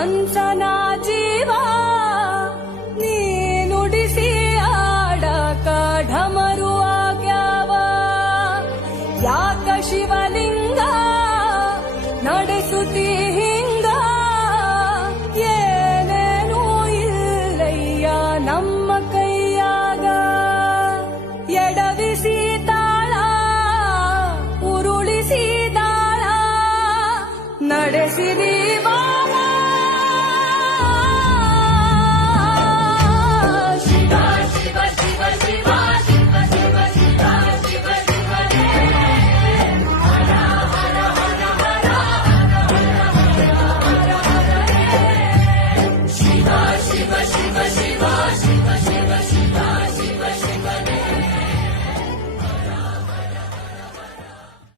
ಮನ್ಸನ ಜೀವ ನೀ ನುಡಿಸಿ ಆಡಕ ಢಮರು ಆಗ್ಯಾವ. ಯಾಕ ಶಿವಲಿಂಗ ನಡೆಸುತ್ತಿ ಹಿಂಗ, ಏನೇನೂ ಇಲ್ಲಯ್ಯ ನಮ್ಮ ಕೈಯಾಗ. ಎಡವಿಸಿ ತಾಳ ಉರುಳಿಸಿ ದಾಳ ನಡೆಸಿರಿ